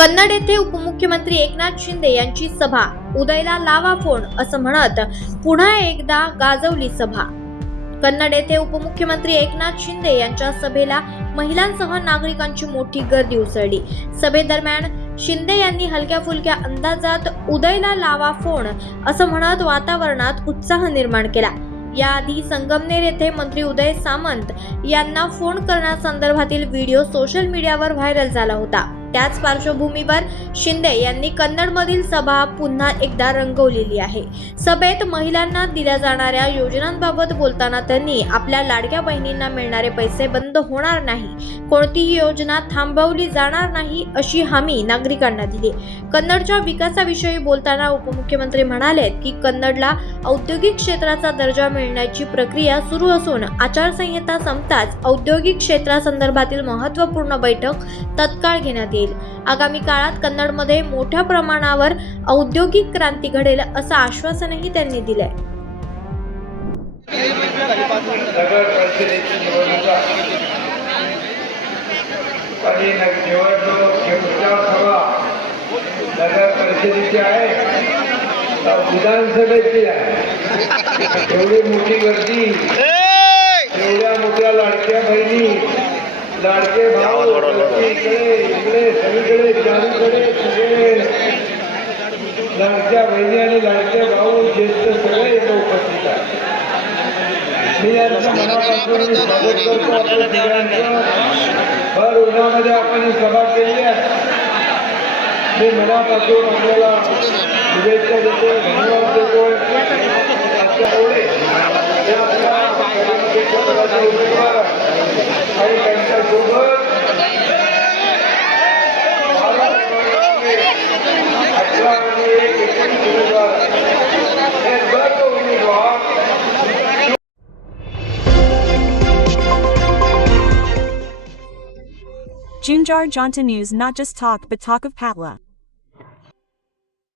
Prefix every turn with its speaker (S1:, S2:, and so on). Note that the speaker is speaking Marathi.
S1: कन्नड येथे उपमुख्यमंत्री एकनाथ शिंदे यांची सभा. उदयला लावा फोन असं म्हणत पुन्हा एकदा गाजवली सभा. कन्नड येथे उपमुख्यमंत्री एकनाथ शिंदे यांच्या सभेला महिलांसह नागरिकांची मोठी गर्दी उसळली. सभेदरम्यान शिंदे यांनी हलक्या फुलक्या अंदाजात उदयला लावा फोन असं म्हणत वातावरणात उत्साह निर्माण केला. याआधी संगमनेर येथे मंत्री उदय सामंत यांना फोन करण्यासंदर्भातील व्हिडिओ सोशल मीडियावर व्हायरल झाला होता. त्याच पार्श्वभूमीवर शिंदे यांनी कन्नडमधील सभा पुन्हा एकदा रंगवलेली आहे. सभेत महिलांना दिल्या जाणाऱ्या योजनांबाबत बोलताना त्यांनी आपल्या लाडक्या बहिणींना मिळणारे पैसे बंद होणार नाही. कोणतीही योजना थांबवली जाणार नाही अशी हमी नागरिकांना दिली. कन्नडच्या विकासाविषयी बोलताना उपमुख्यमंत्री म्हणालेत की कन्नडला औद्योगिक क्षेत्राचा दर्जा मिळण्याची प्रक्रिया सुरू असून आचारसंहिता संपताच औद्योगिक क्षेत्रासंदर्भातील महत्त्वपूर्ण बैठक तत्काळ घेण्यात येईल. आगामी काळात कन्नडमध्ये मोठ्या प्रमाणावर औद्योगिक क्रांती घडेल असं आश्वासनही त्यांनी दिलंय.
S2: नगर परिषदेची आहे. विधानसभेची आहे. एवढी मोठी गर्दी. एवढ्या मोठ्या लाडक्या बहिणी. लाडके भाऊ इकडे इकडे सगळीकडे चारीकडे सगळे लाडक्या बहिणी आणि लाडके भाऊ ज्येष्ठ सगळे इथं उपस्थित आहेत. मी यांचं मनापासून स्वागत करतो. आपल्या सगळ्यांचं भर उन्हामध्ये आपण ही सभा केली आहे. मी मनापासून आपल्याला शुभेच्छा देतो धन्यवाद देतो. एवढे आपल्या उमेदवार
S3: Junjar Jonta News not just talk but talk of Patla.